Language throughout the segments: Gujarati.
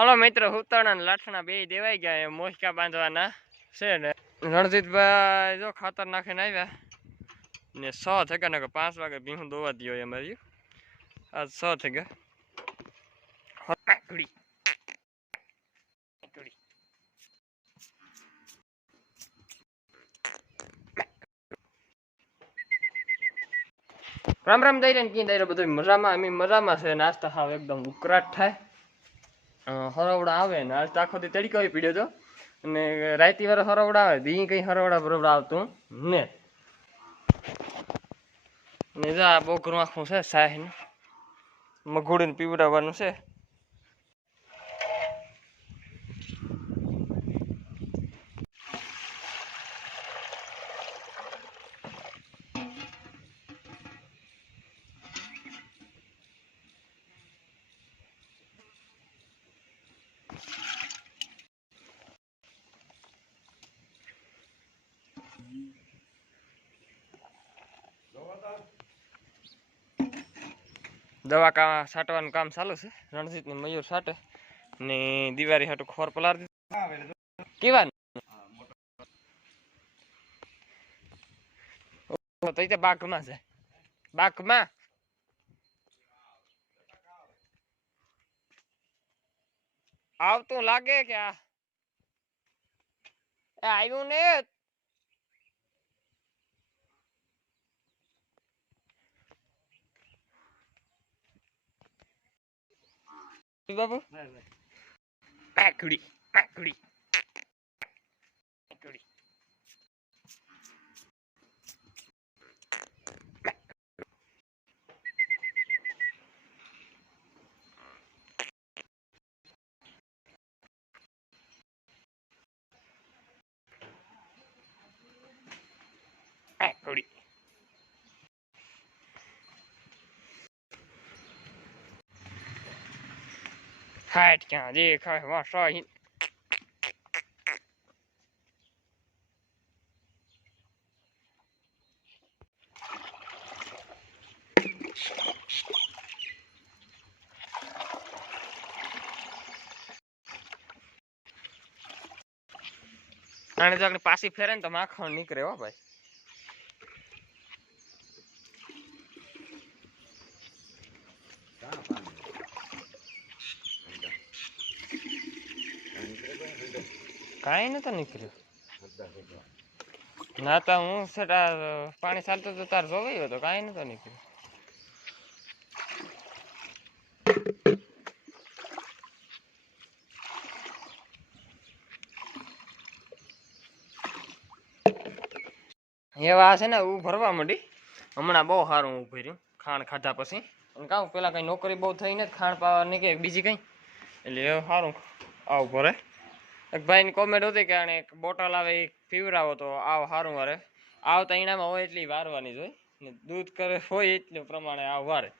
હલો મિત્રો, હુતાણા ને લાઠણા બે દેવાઈ ગયા મોહિકા બાંધવાના છે ને. રણજીતભાઈ જો ખાતર નાખીને આવ્યા ને છ થઈ ગયા ને પાંચ વાગે ભીહું દોવા દો સ થઈ ગયા હટાકડી. હટાકડી. રામ રામ દઈ ને ક્યાં દઈ બધું? મજામાં, અમે મજામાં છે. નાસ્તા ખાવ એકદમ ઉકરાટ થાય. હરવડા આવે ને આજ તો આખો દી તડકો પીડ્યો હતો અને રાયતી વાર હરવડા આવે, દી કઈ હરવડા બરોબર આવતું ને. ને જો, આ બોકરું આખું છે, સાહેબ મઘોડીને પીવડાવવાનું છે. દવા કા છાંટવાનું કામ ચાલુ છે. રણજીત ને મયુર છાંટે ને દિવાળી હાટું ખોર પલાર કેવા બાગમાં છે. બાકમાં? આવતું લાગે કે આ? આવ્યું ને? બાબુ પાકડી પાકડી હાટ ક્યાં દેખાય શાહી આને જો આપણે પાછી ફેરે ને તો માખણ નીકળે હો ભાઈ. કાંઈ નતો નીકળ્યું. ના તો હું સેટા પાણી ચાલતું તો તાર જોવાયો હતો કાંઈ નતો નીકળ્યું. એવા છે ને હું ભરવા માંડી. હમણાં બહુ સારું હું ભર્યું ખાણ ખાધા પછી. અને કાં પેલા કઈ નોકરી બહુ થઈ ને ખાણ પાવાની કે બીજી કઈ. એટલે સારું આવું ભરે એક ભાઈની કોમેન્ટ હતી કે આને એક બોટલ આવે એ પીવરાવો તો આવ સારું વારે આવ તો ઈણામાં હોય એટલી વારવાની જ હોય. ને દૂધ કરે હોય એટલું પ્રમાણે આવ વારે.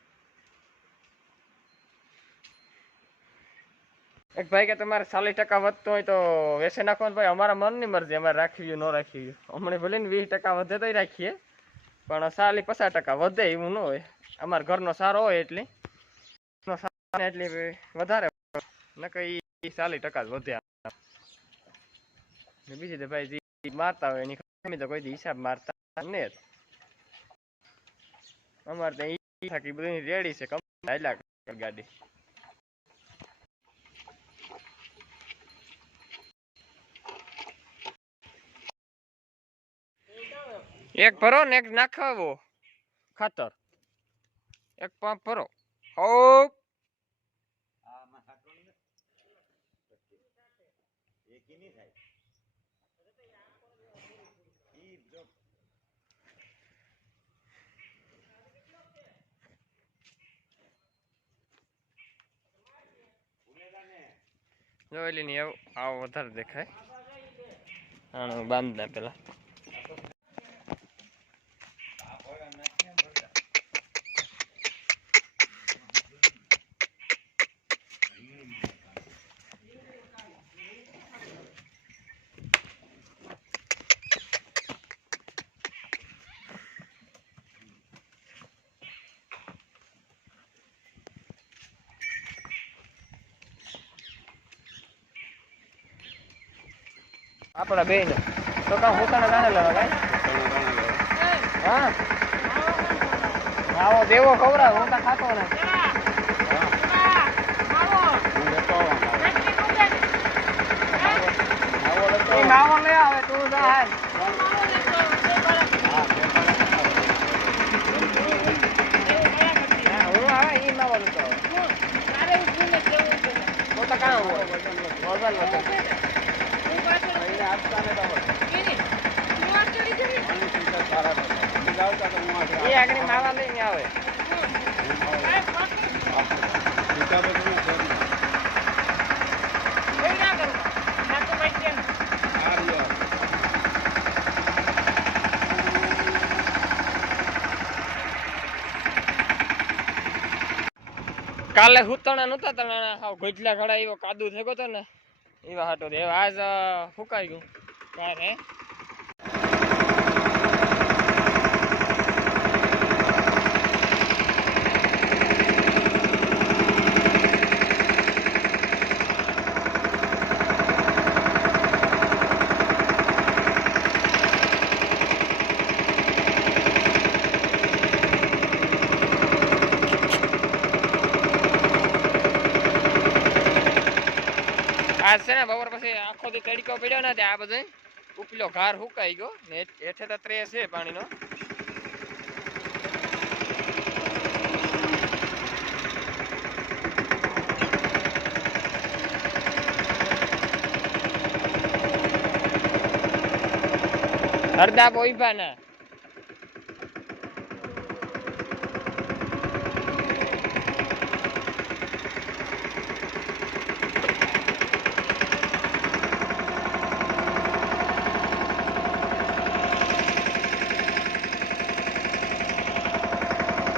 એક ભાઈ કે તમારે ચાલીસ ટકા વધતું હોય તો વેચી નાખવાનું ભાઈ. અમારા મનની મરજી, અમારે રાખવી ન રાખવી હમણાં ભલે ને વીસ ટકા વધે તો રાખીએ. પણ સાલી પચાસ ટકા વધે એવું ન હોય. અમારા ઘરનો સારો હોય એટલી. એટલી વધારે. ન કઈ ચાલીસ ટકા જ વધે. ને બીજી તો ભાઈ જે મારતા હોય એની ખમી તો કોઈ હિસાબ મારતા ને. અમારે તો થાકી બધી રેડી છે કમ ગાડી એક ભરો ને એક નાખાવો. ખાતર. એક પંપ ભરો. હો જોયેલી ની આવું આવો વધારે દેખાય. બાંધ બાંધના પેલા. આપણા બે ને તો કાં હોતાના દાણે લેવા કાંઈ? હા? આવો દેવો ખવડાવ હું તો ખાતો ને એ માવો લઈ આવે તું જા હાલ હા, હું આવે ઈ માવો લેતો આવે હું તો કાં હોય મોબાઈલ વગર એ આગળ આવે. કાલે સુતણા નતા તણા ગોજલા ઘડા એવો કાદુ થયો ગયો ને. એવા હાટો દે આજ ફૂંકાઈ ગયું. ક્યારે આજ છે ને, બપોર પછી આખો તડકો પડ્યો ને આ બધો ઉપલો ઘાર હુકાઈ ગયો. ને હેઠ- તો ત્રે છે પાણીનો. અડધા પોઈપા ના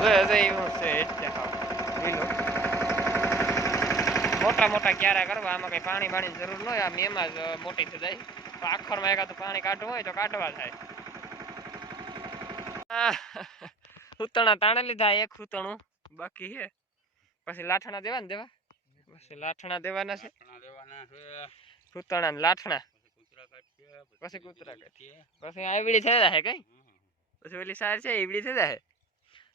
જો જો એવું છે એટલે હાવ. લીલું. મોટા મોટા ક્યારા કરવા આમાં કઈ પાણી બાણીની જરૂર ન હોય આમ એમાં જ મોટી થઈ જાય. તો આખરમાં એકાદ પાણી કાઢવું હોય તો કાઢવા થાય. આહ, હુતણા તાણે લીધા એક હુતણું બાકી છે પછી લાઠણા દેવા ને દેવા? પછી લાઠણા દેવાના છે. હુતણા ને લાઠણા. પછી કૂતરા કાઢીએ. પછી આઈવડી થઈ જાય કઈ? પછી ઓલી સાર છે ઈવડી થઈ જાય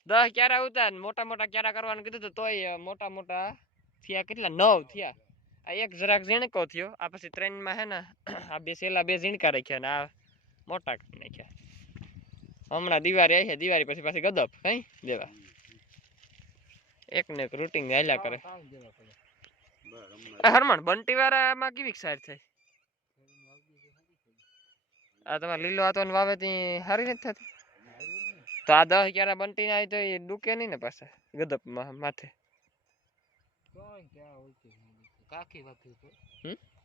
દસ ક્યારા ઉતા મોટા મોટા ક્યારા કરવાનું કીધું તો, તોય મોટા મોટા થયા કેટલા? નવ થયા. આ એક જરાક ઝીણકો થયો, આ પછી ટ્રેનમાં હે ને, આ બે સેલા બે ઝીણકા રાખ્યા ને, આ મોટા કરી નાખ્યા. હમણાં દિવાળી આવી છે, દિવાળી પછી પાછી ગદપ કઈ દેવા. એક ને એક રૂટિંગ હાલ્યા કરે. હરમણ બંટી વાળામાં કેવી સાઈડ થાય આ તમારે લીલો આતો વાવે તી સારી નથી થતી? તો આ દસ ક્યારે બંટી આવી તો એ ડૂકે નહીં ને પાછા ગદપ માથે. કાકી વાપરી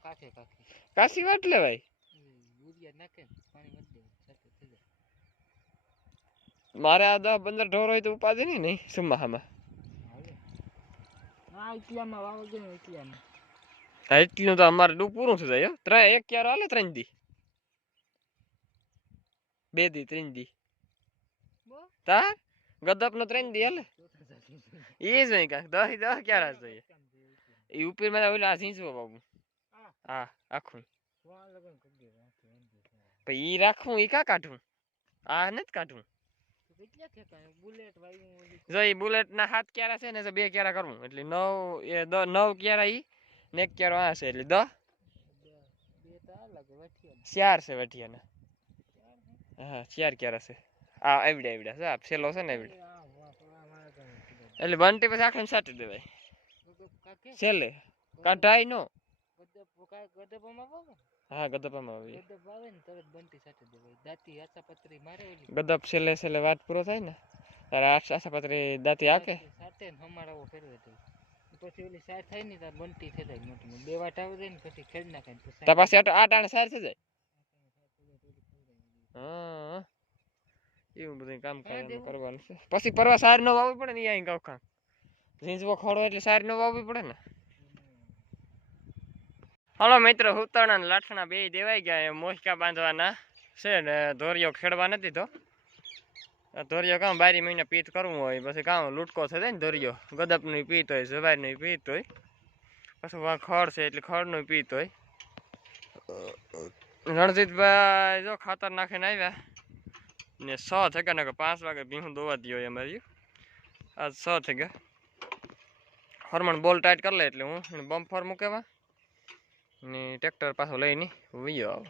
કાકે કાકી. કાશી વાટ લેવાય? નાખે પાણી જાય મારે આ દસ પંદર ઢોર હોય તો ઉપાધિ નહીં નહીં સુમાહામાં. એટલું તો અમારે ડૂબ પૂરું થઈ જાય ત્રણ એક ક્યારો હાલે ત્રણ દી? બે દી ત્રણ દી. તા ગદપ નો ત્રણ દી હાલે એ જ નહીં કાંઈક દસ દસ ક્યારે જ જોઈએ એ ઉપરમાં ઓલા ઝીંચવો બાબુ હા. હા આખું વાહ લગન કરી દે વાંચી વાંચી પછી ઈ રાખવું ઈ કા કાઢવું આ નથી કાઢવું તો કેટલા ઠેકાય બુલેટ વાયુ ઓલી જો ઈ બુલેટ ના હાથ ક્યારા છે ને તો બે ક્યારા કરવું એટલે નવ એ દ નવ ક્યારા ઈ ને એક ક્યારો આ છે એટલે દસ બે બે તો આ લાગે વઠિયા ચાર છે વઠિયાના હા ચાર ક્યારા છે આ એવડે એવડે છે આ છેલ્લો છે ને એવડે આ વાહ વાહ મારા કામ કીધું એટલે બંટી પછી આખે સાટી દેવાય ગદપ કાકે છેલ્લે કાઢાય નો ગદપ કા ગદપમાં વાવો હા ગદપામાં આવે ગદપ આવે ને તરત બંટી સાથે દેવાય દાંતી આછા પતરી મારે ઓલી ગદપ છેલ્લે છેલ્લે વાત પૂરો થાય ને તારે આઠ આશા પત્રી દાંતી હાકે સાથે ને હમારાવો ફેરવે તો પછી ઓલી સાર થાય ને તાર બંટી થઈ જાય મોટી મોટી. બે વાટ આવી જાય ને પછી ખેડ નાખે ને પછી તો પછી આટ આઠ આઠ સાર થઈ જાય હા એવું બધું કામ કરવાનું છે. પછી પરવા સાર નો વાવવી પડે ને અહીંયા અહીં કવખા ઝીંઝવો ખોડો એટલે સાર નો વાવવી પડે ને. હાલો મિત્ર હુતાણા ને લાઠણા બે દેવાઈ ગયા મોહિકા બાંધવાના છે ને ધોરિયો ખેડવા નથી તો ધોરિયો કામ બારી મહિના પીત કરવું હોય પછી કામ લૂટકો જાય ને ધોરિયો ગદપનું પીત હોય જવારનું પીત હોય. પછી ખડ છે એટલે ખડનું પીત હોય. રણજીતભાઈ જો ખાતર નાખીને આવ્યા. ને છ થઈ ગયા ને પાંચ વાગે ભીહું દોવા દો અમારી આજ સ થઈ ગયા હરમણ બોલ ટાઈટ કરી લે એટલે હું બમ્ફર મૂકેવા. ને ટ્રેક્ટર પાછું લઈને વયો આવો.